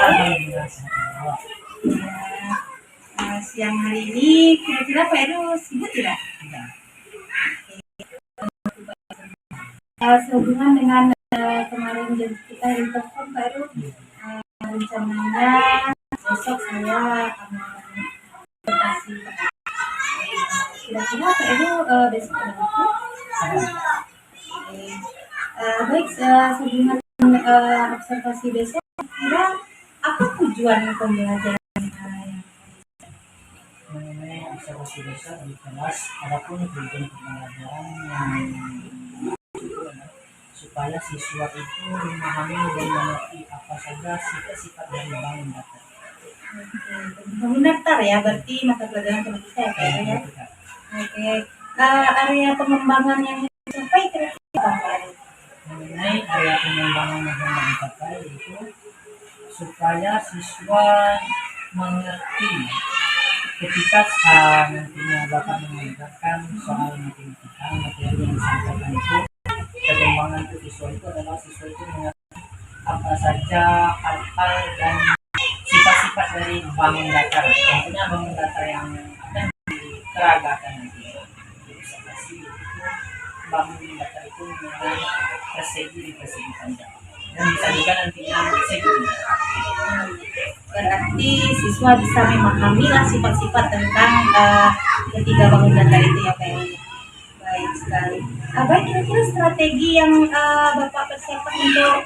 Alhamdulillah sehat. Siang hari ini kira-kira Pak Heru sibuk tidak? Tidak. Sehubungan dengan kemarin kita interview Pak Heru, rencananya besok saya akan presentasi. Kira-kira Pak Heru besok ada waktu? Baik, sehubungan observasi besok, kira apa tujuan pembelajaran Mengenai observasi besok di kelas, adapun tujuan pembelajaran yang supaya siswa itu memahami dan mengerti apa saja sifat-sifat dari bangun datar. bangun datar ya, berarti mata pelajaran matematika ya Pak Heru ya? Oke. Area pengembangan yang dicapai kira-kira apa Pak Heru? Mengenai area pengembangan yang hendak dicapai itu supaya siswa mengerti ketika nantinya Bapak mengajarkan soal matematika, materi yang disampaikan itu perkembangan itu siswa itu adalah siswa itu mengerti apa saja hal-hal dan sifat-sifat dari bangun datar. Tentunya bangun datar yang akan dikeragakan nanti observasi itu bangun datar itu mengenai persegi di persegi panjang dan bisa juga nantinya segitiga. Berarti siswa bisa memahami lah sifat-sifat tentang ketiga bangun datar itu ya Pak Heru. Baik sekali. Baik, kira-kira strategi yang Bapak persiapkan untuk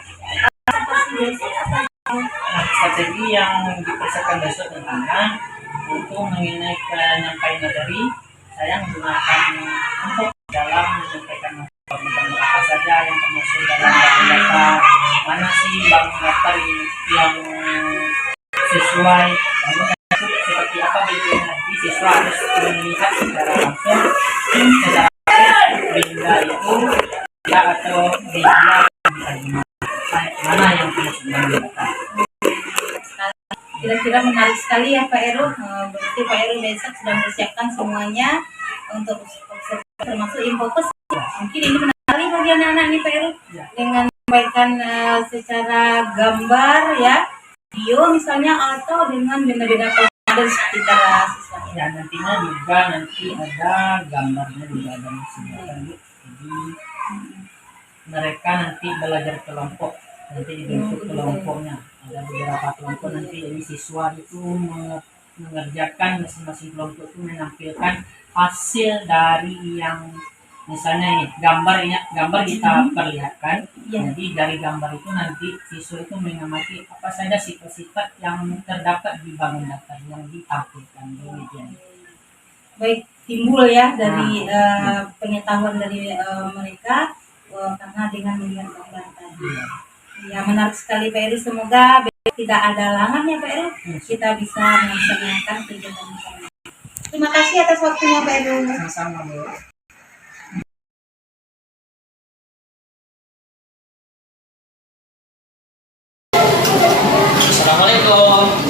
observasi besok apa? Strategi yang dipersiapkan besok tentunya untuk mengenai penyampaian materi, saya menggunakan untuk dalam menyampaikan tentang apa saja yang termasuk dalam bangun datar, mana sih bangun datar yang sesuai bangun datar itu seperti apa bentuknya, nanti siswa harus melihat secara langsung secara benda itu ya atau benda mana yang termasuk bangun datar. Kira-kira menarik sekali ya Pak Heru. Berarti Pak Heru besok sudah mempersiapkan semuanya untuk observasi termasuk infocus. Mungkin ini menarik sekali bagi anak-anak nih Pak Heru dengan memberikan secara gambar ya, video misalnya atau dengan benda-benda model sekitar siswa. Ya nantinya juga nanti ada gambarnya juga ada disebutkan. Jadi mereka nanti belajar kelompok, nanti dibentuk kelompoknya. Ada beberapa kelompok nanti ini siswa itu mengerjakan masing-masing kelompok itu menampilkan hasil dari yang misalnya ini gambar kita perlihatkan. Jadi dari gambar itu nanti siswa itu mengamati apa saja sifat-sifat yang terdapat di bangun datar yang ditampilkan demikian. Baik, timbul ya dari pengetahuan dari mereka karena dengan melihat gambar tadi. Ya, menarik sekali Pak Heru. Semoga tidak ada halangan ya Pak Heru. Kita bisa melaksanakan kegiatan ini. Terima kasih atas waktunya Pak Heru. Sama-sama Bu. Assalamualaikum.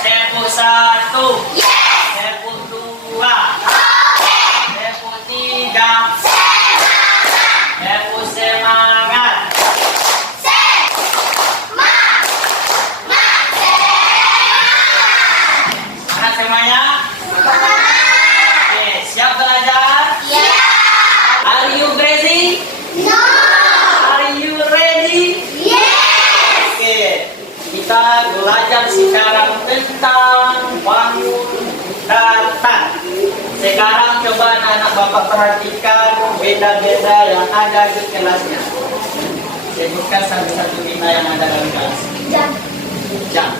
Step 1. Step 2. Step 3. Step semangat. Semangat semuanya? Oke, siap belajar? Are you ready? Are you ready? Oke, kita belajar sekarang tentang bangun datang. Sekarang coba anak-anak Bapak perhatikan benda-benda yang ada di kelasnya. Sebutkan satu-satu benda yang ada dalam kelas. Jam. Jam.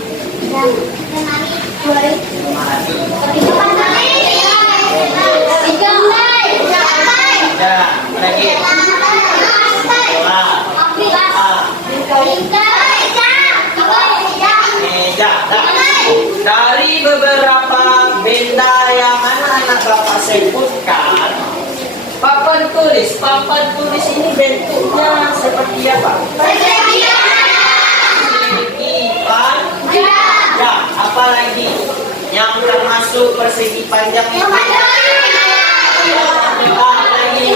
Lagi. Meja. Dari beberapa benda yang anak-anak Bapak sebutkan, papan tulis ini bentuknya seperti apa? Persegi panjang. Apa lagi yang termasuk persegi panjang itu? Apa lagi?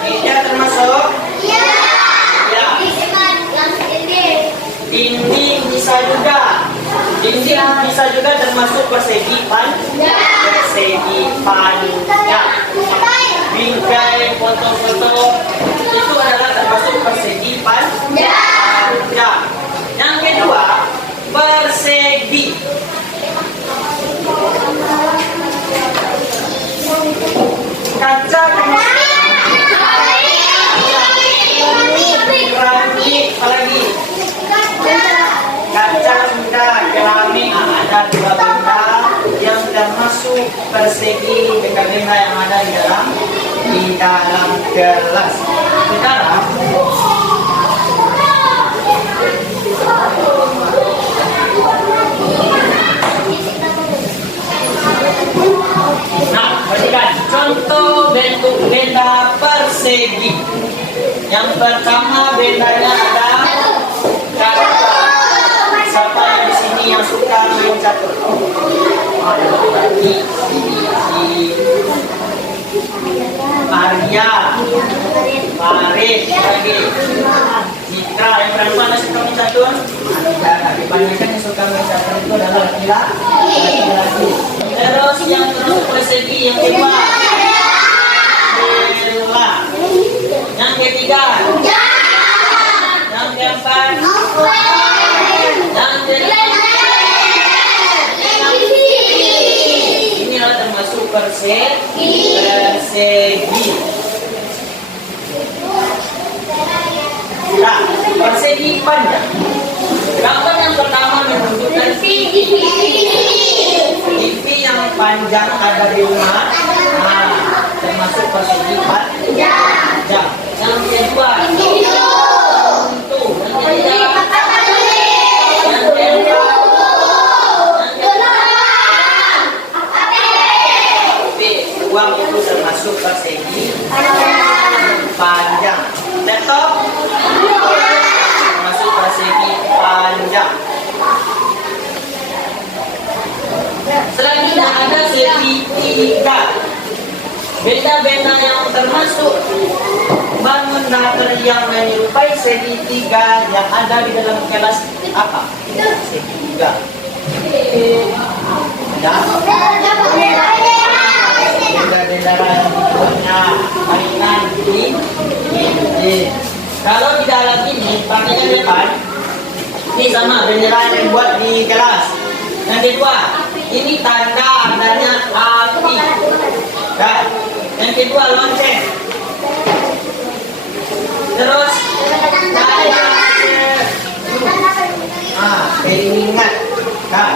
Meja termasuk? Ya. Dinding bisa juga. Dinding bisa juga termasuk persegi panjang. Bingkai foto-foto itu adalah termasuk persegi panjang. Yang kedua, persegi. Kaca keramik, apalagi kaca sudah keramik. Ada dua benda yang termasuk persegi benda-benda yang ada di dalam kelas. Sekarang perhatikan contoh bentuk benda persegi. Yang pertama bendanya ada catur. Siapa yang di sini yang suka main catur? Arya, Farid, lagi Mitra. Yang perempuan yang suka main catur? Kebanyakan yang suka main catur itu adalah laki-laki. Terus yang terus persegi yang kedua, bola. Yang ketiga, yang keempat, yang kelima. Ini adalah termasuk persegi. Nah, persegi panjang. Gambar yang pertama menunjukkan TV yang panjang ada di rumah. Nah, termasuk persegi panjang. Yang kedua, uang itu termasuk persegi panjang. Laptop termasuk persegi panjang. Selanjutnya ada segitiga. Benda-benda yang termasuk bangun datar yang menyerupai segitiga yang ada di dalam kelas apa? Segitiga. Benda-benda yang dibuatnya mainan ini. Kalau di dalam ini pakainya depan, ini sama bendera yang dibuat di kelas. Yang kedua, ini tanda adanya api. Dan yang kedua lonceng. Terus keringat. Kan?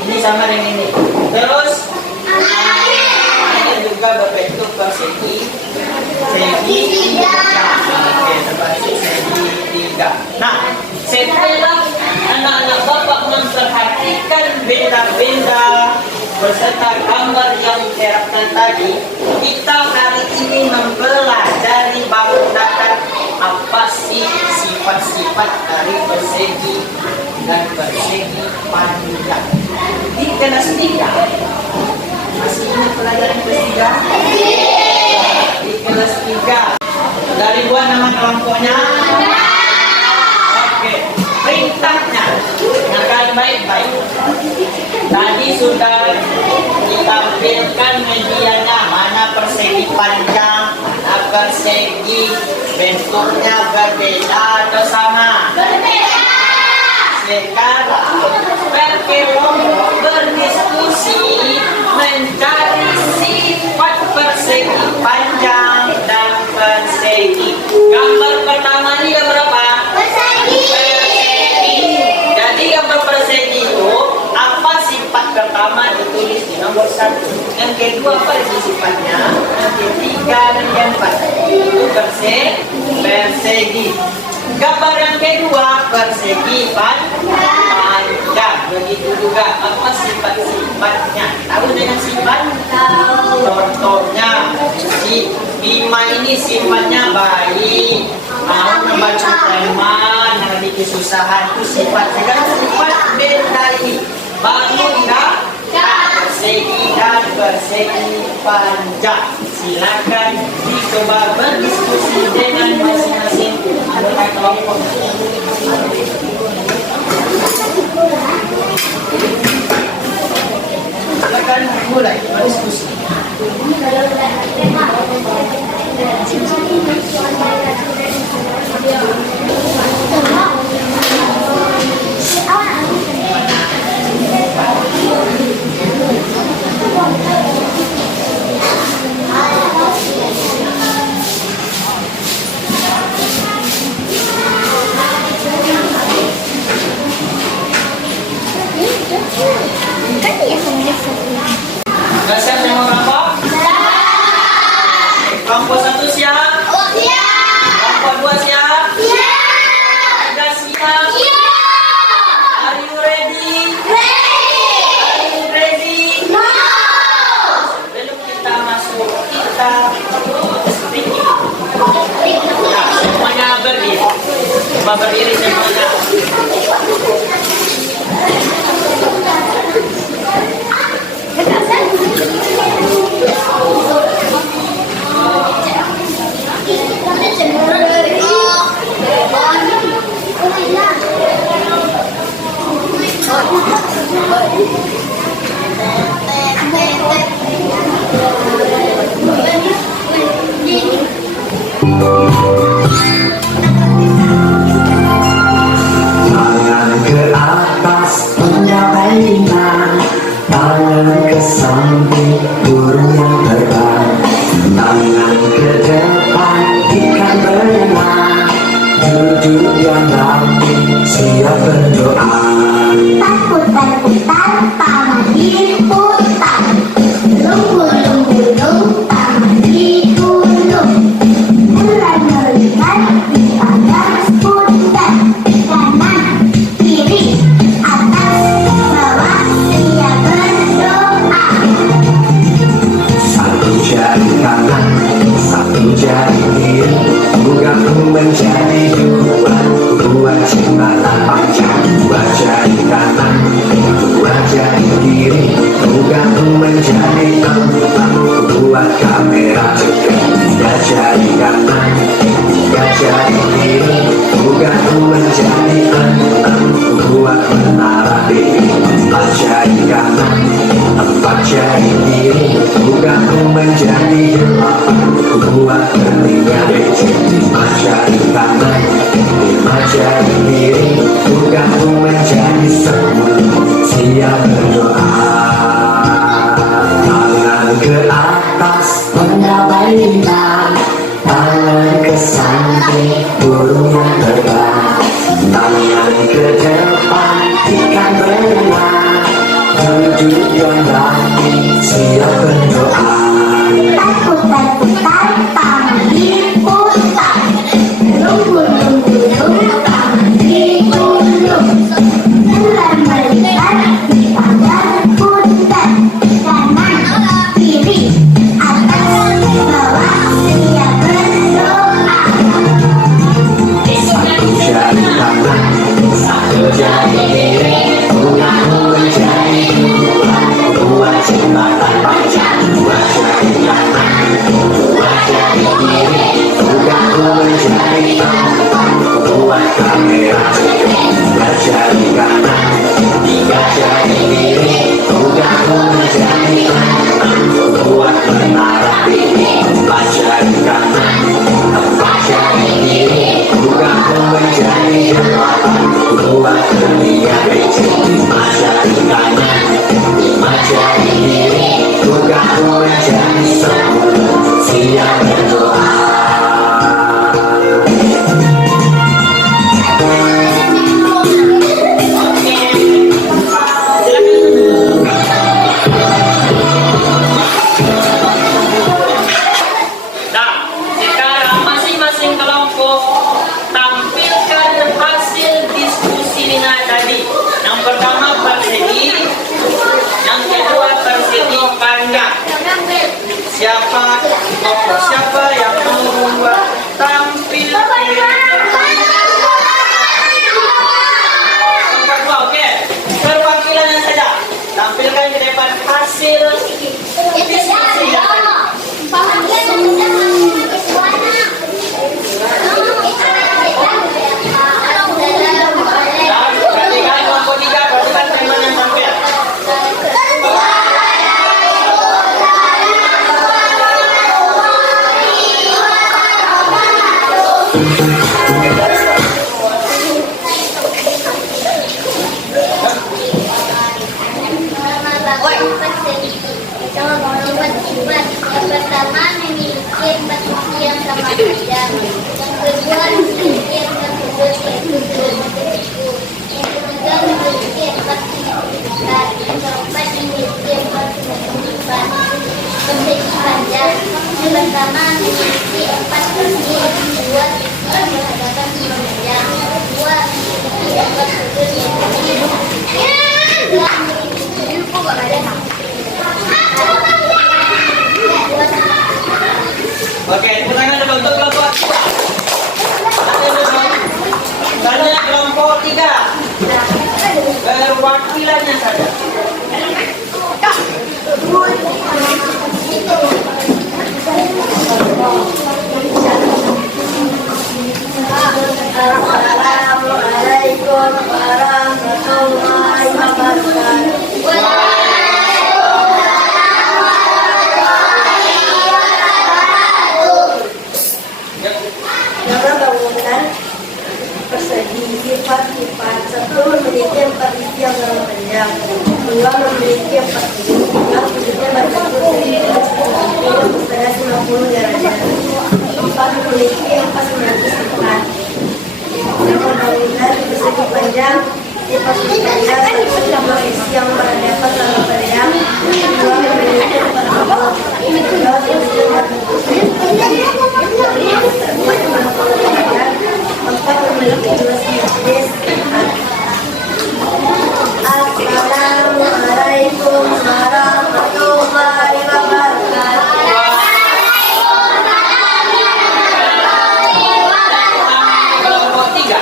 Ini sama dengan ini. Terus ini juga berbentuk persegi. Segitiga. Oke, termasuk segitiga. Nah, setelah anak-anak Bapak memperhatikan benda-benda beserta gambar yang diharapkan tadi, kita hari ini mempelajari menggunakan apa sih sifat-sifat dari persegi dan persegi panjang. Di kelas 3 masih ingat pelajaran kelas 3? Di kelas 3 dari buah nama kelompoknya. Oke, perintahnya akan baik-baik. Tadi sudah ditampilkan medianya, mana persegi panjang, mana persegi, bentuknya berbeda atau sama? Berbeda. Sekarang berkelompok berdiskusi mencari sifat persegi panjang dan persegi. Gambar pertama ini gambar apa? Persegi. Jadi gambar persegi itu apa sifat pertama ditulis di nomor 1, yang kedua apa sifatnya, yang ketiga dan yang keempat itu persegi. Gambar yang kedua persegi panjang, begitu juga apa sifat-sifatnya. Tahu dengan sifat? Contohnya si Bima ini sifatnya baik, mau membantu teman, nanti kesusahan itu sifat. Segala sifat benda ini bangun dah persegi dan persegi panjang. Silakan dicoba berdiskusi dengan masing-masing anggota kelompok. Silakan mulai berdiskusi. Sudah siap semua kelompok? Kelompok 1 siap? Kelompok 2 siap? Sudah siap? Are you ready? Are you ready? Sebelum kita masuk, kita speaking. Ya, semuanya berdiri. Coba berdiri semuanya. Tangan ke atas pendapatnya, tangan ke samping burung yang terbang, tangan ke depan ikan berenang, duduk yang rapi siap berdoa. Putar-putar tangan diputar, gulung-gulung tangan digulung, mulai melihat di atas putar, kanan kiri atas bawah ia berdoa. Satu jari kanan, satu jari kiri, gabung menjadi dua jembatan panjang. Dua jari kanan, dua jari kiri, gabung menjadi empat. Buat kamera dekat. Tiga jari kanan, tiga jari kiri, gabung menjadi enam. Buat menara diri. Empat jari kanan, empat jari kiri, gabung menjadi delapan. Buat telinga becek. Lima jari kanan, lima jari kiri, gabung menjadi 10. Siap berdoa. Tangan ke atas menggapai bintang, tangan ke samping burung yang terbang, tangan ke depan ikan berenang, duduk yang rapi siap berdoa. Putar-putar tangan diputar, gulung-gulung tangan digulung, mulai melihat di atas putar, selatan baca di kanan baca di kiri tugasku mencari tempat buat kamera baca di kanan baca di kiri tugasku mencari tempat buat menara baca di kanan baca di kiri tugasku mencari jembatan buat dunia kecil baca di kanan baca di kiri tugasku mencari sempurna siap berdoa. Nah, sekarang masing-masing kelompok tampilkan hasil diskusi Nina tadi. Yang pertama persegi, yang kedua persegi panjang. Siapa yang mau membuat tampilkan? Oke, perwakilannya saja. Tampilkan di depan hasil diskusi yang tadi. Perhatikan kelompok 3, perhatikan teman yang tampil. Yang pertama memiliki 4 sisi yang sama saja. Yang kedua memiliki 4 sudut yaitu kilometer. Yang ketiga memiliki 4 sisi besar. Yang keempat memiliki 4 sisi besar. Persegi panjang. Yang pertama memiliki 4 sisi, yang kedua sisi yang berhadapan semuanya. Yang kedua memiliki 4 sudut yaitu Oke, tangan dulu untuk kelompok 2. Tanya kelompok 3. Perwakilannya saja. Assalamualaikum warahmatullahi wabarakatuh. Nama bangunan persegi sifat-sifat. 1 memiliki 4 sisi yang sama panjang. 2 memiliki 4 sisi yang sudutnya berbentuk segi besar 50 derajat. 4 memiliki 4 simetris tepat. Nama bangunan persegi panjang sifat panjang. 1 sisi yang berhadapan sama panjang. 2 memiliki 4 sudut. 3 sudutnya berbentuk segi 4 memiliki 2 simetris. Assalamualaikum warahmatullahi wabarakatuh. Kelompok 3.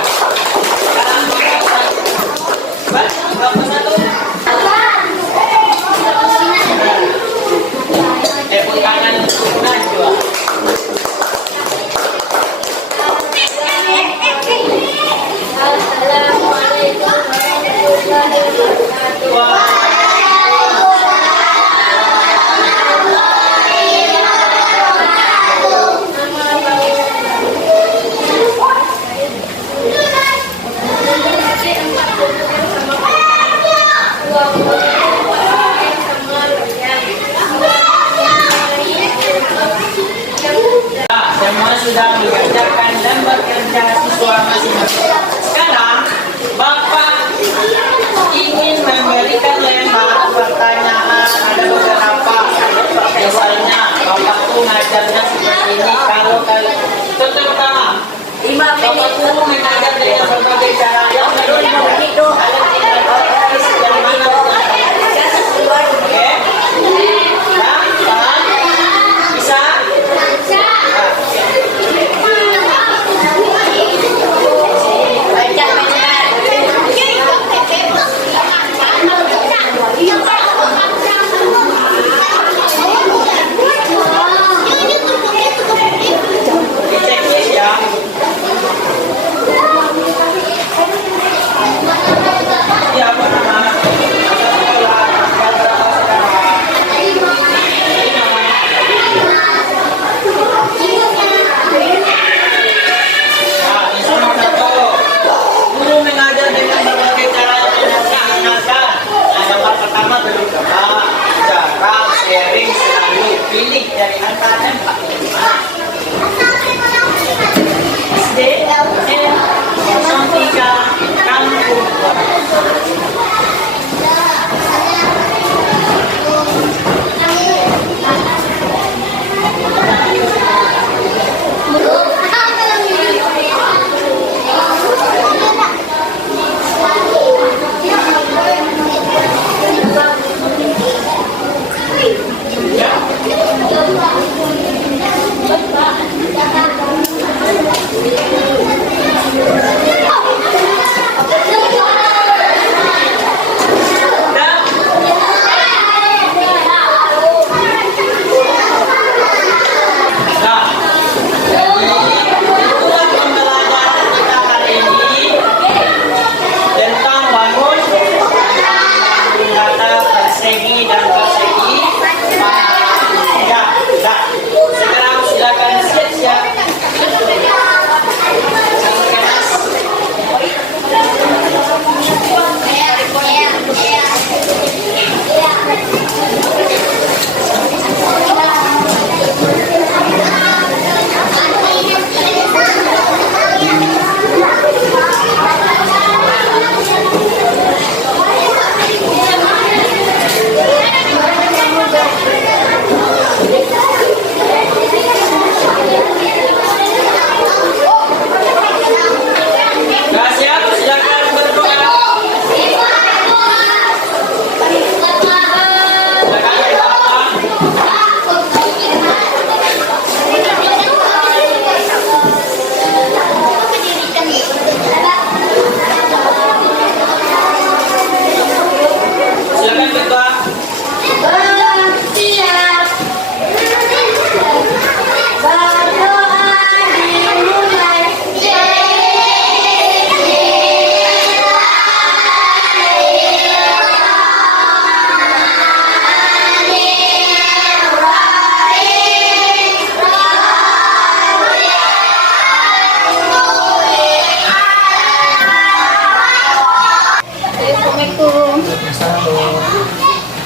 Kelompok 1. Tepuk tangan untuk Najwa. Assalamualaikum warahmatullahi wabarakatuh. Nah, semua sudah mengerjakan dan bekerja siswa masing-masing. Sekarang, Bapak ingin memberikan lempar pertanyaan. Ada beberapa. Misalnya, Bapak tuh ngajarnya seperti ini. Kalau terutama, Bapak tuh mengajar dengan berbagai cara. Yang kedua, kalian tinggal dari mana? Oke? Nah, paham? Bisa? pilih dari antara 45. SD N03 Kampung.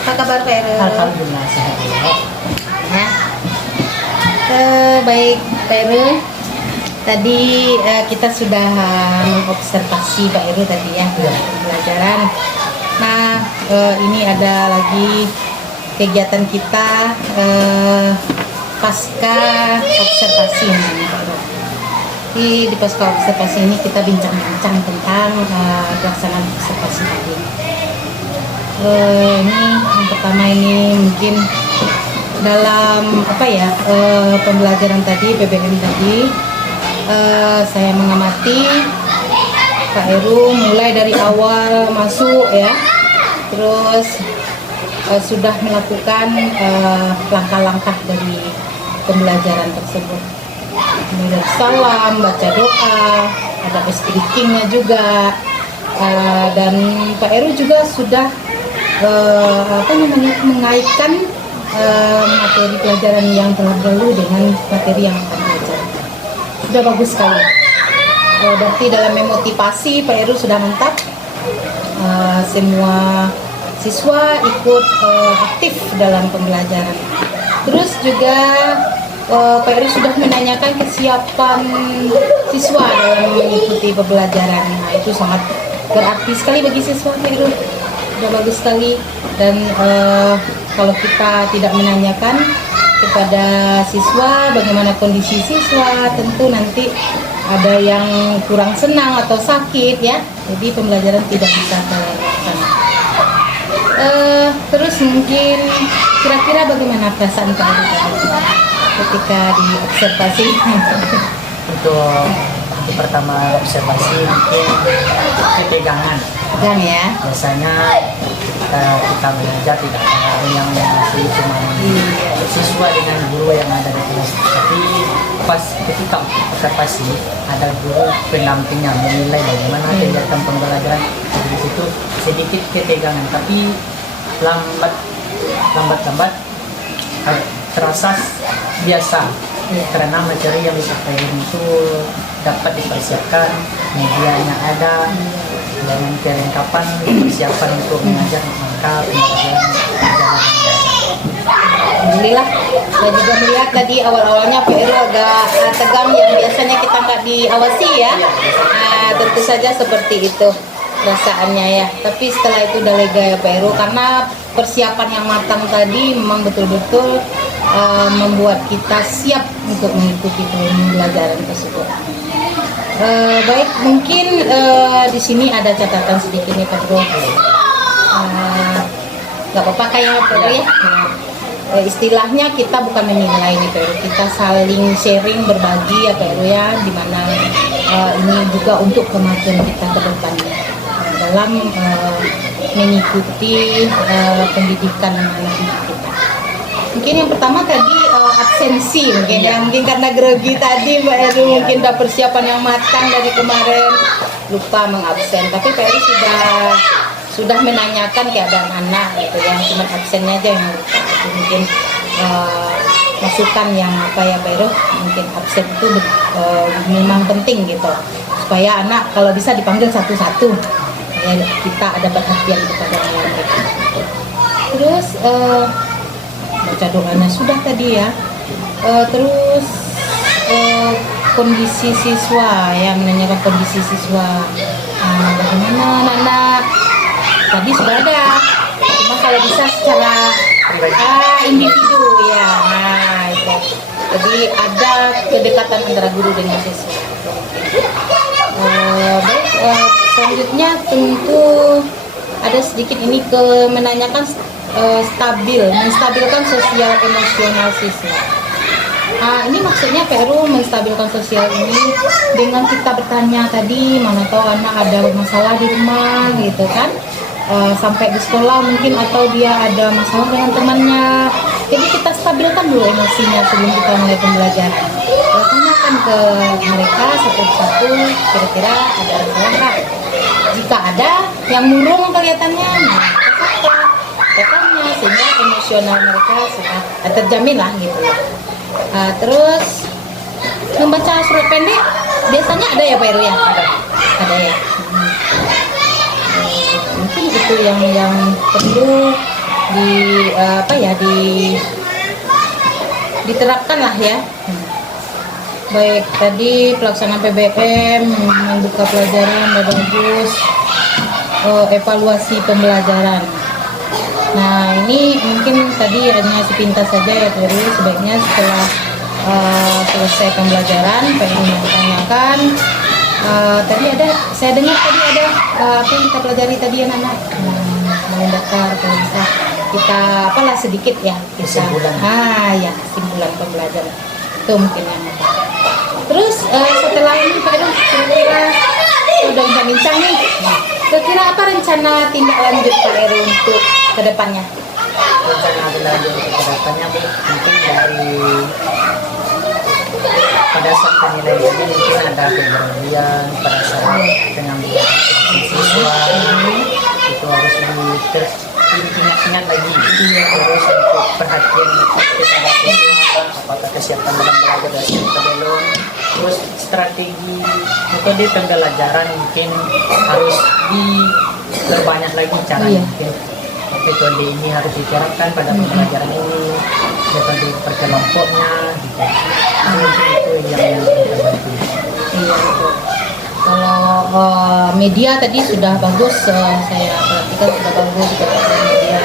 Apa kabar Pak Heru? Alhamdulillah sehat ya. Ya. Baik Pak Heru. Tadi kita sudah mengobservasi Pak Heru tadi ya pelajaran. Nah ini ada lagi kegiatan kita pasca observasi namanya Pak Heru. Di pasca observasi ini kita bincang-bincang tentang pelaksanaan observasi tadi. Ini yang pertama ini mungkin dalam pembelajaran tadi PBM tadi saya mengamati Pak Heru mulai dari awal masuk ya, terus sudah melakukan langkah-langkah dari pembelajaran tersebut. Mulai dari salam, baca doa, ada speakingnya juga, dan Pak Heru juga sudah mengaitkan materi pelajaran yang telah berlalu dengan materi yang akan belajar. Sudah bagus sekali. Berarti dalam memotivasi Pak Heru sudah mantap. Semua siswa ikut aktif dalam pembelajaran. Terus juga Pak Heru sudah menanyakan kesiapan siswa dalam mengikuti pembelajaran. Nah, itu sangat berarti sekali bagi siswa Pak Heru. Sudah bagus sekali, dan kalau kita tidak menanyakan kepada siswa bagaimana kondisi siswa, tentu nanti ada yang kurang senang atau sakit ya, jadi pembelajaran tidak bisa terlaksana. Terus mungkin kira-kira bagaimana perasaan Pak Heru ketika diobservasi? Untuk pertama observasi mungkin ketegangan. Tegang ya. Biasanya kita belajar tidak ada yang masih cuma siswa dengan guru yang ada di kelas. Tapi pas ketika observasi ada guru pendampingnya menilai bagaimana kegiatan pembelajaran. Di situ sedikit ketegangan, tapi lambat terasa biasa. Karena materi yang disampaikan itu dapat dipersiapkan, medianya ada, dengan kelengkapan persiapan untuk mengajar, maka pembelajaran berjalan. Jadi alhamdulillah. Saya juga melihat tadi awal-awalnya Pak Heru agak tegang yang biasanya kita nggak diawasi ya. Tentu saja seperti itu perasaannya ya. Tapi setelah itu udah lega ya Pak Heru, karena persiapan yang matang tadi memang betul-betul membuat kita siap untuk mengikuti pembelajaran tersebut. Baik, mungkin di sini ada catatan sedikit nih Pak Heru. Nggak apa-apa kayak Pak Heru ya. Istilahnya kita bukan menilai nih Pak Heru, kita saling sharing, berbagi ya Pak Heru ya, dimana ini juga untuk kemajuan kita ke depannya dalam mengikuti pendidikan anak didik kita. Mungkin yang pertama tadi absensi, mungkin karena grogi tadi Mbak Heru mungkin udah persiapan yang matang dari kemarin lupa mengabsen, tapi Pak Heru sudah menanyakan keadaan anak gitu ya, cuma absennya aja yang lupa. Itu mungkin masukan yang apa ya Pak Heru, mungkin absen itu memang penting gitu supaya anak kalau bisa dipanggil satu-satu ya, kita ada perhatian kepada mereka. Terus baca doanya sudah tadi ya. Terus kondisi siswa ya, menanyakan kondisi siswa, bagaimana anak-anak tadi sudah ada, cuma kalau bisa secara individu ya, itu. Jadi ada kedekatan antara guru dengan siswa. Baik, selanjutnya tentu ada sedikit ini menanyakan menstabilkan sosial emosional siswa. Ini maksudnya Pak Heru menstabilkan sosial ini dengan kita bertanya tadi, mana tahu anak ada masalah di rumah gitu kan, sampai di sekolah mungkin, atau dia ada masalah dengan temannya. Jadi kita stabilkan dulu emosinya sebelum kita mulai pembelajaran. Tanyakan ke mereka satu-satu, kira-kira ada masalah nggak? Jika ada yang murung kelihatannya, katanya sehingga emosional mereka sudah terjamin lah gitu ya. Terus membaca surat pendek biasanya ada ya Pak Heru ya? Ada ya. Mungkin itu yang perlu diterapkan lah ya. Baik, tadi pelaksanaan PBM, membuka pelajaran, udah bagus. Evaluasi pembelajaran. Nah, ini mungkin tadi hanya sepintas saja ya Pak Heru. Sebaiknya setelah selesai pembelajaran, Pak Heru menanyakan. Tadi saya dengar tadi ada apa yang kita pelajari tadi anak-anak, mendaftar kalau bisa kita apalah sedikit ya, kesimpulan. Kesimpulan pembelajaran itu mungkin yang apa. Terus setelah ini Pak Heru kira-kira udah bincang nih. Kira-kira apa rencana tindak lanjut Pak Heru untuk kedepannya? Rencana lanjut kedepannya mungkin dari pada saat penilaian ini mungkin ada keberanian pada saat pengambilan siswa itu harus diingat-ingat lagi, terus untuk perhatian kepada siswa, apakah kesiapan dalam belajar dan belum, terus strategi metode pembelajaran mungkin harus diperbanyak lagi caranya. Mungkin metode ini harus diterapkan pada pembelajaran ini, metode perkelompoknya gitu. Mungkin itu yang kita bantu. Iya betul. Kalau media tadi sudah bagus, saya perhatikan sudah bagus, sudah ada media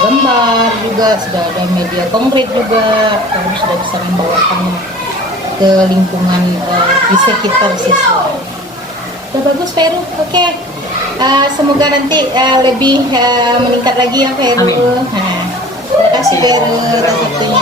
gambar juga, sudah ada media konkret juga, kamu sudah bisa membawakan ke lingkungan di sekitar siswa. Sudah bagus Pak Heru. Oke. Semoga nanti lebih meningkat lagi ya Pak Heru. Terima kasih Pak Heru atas waktunya.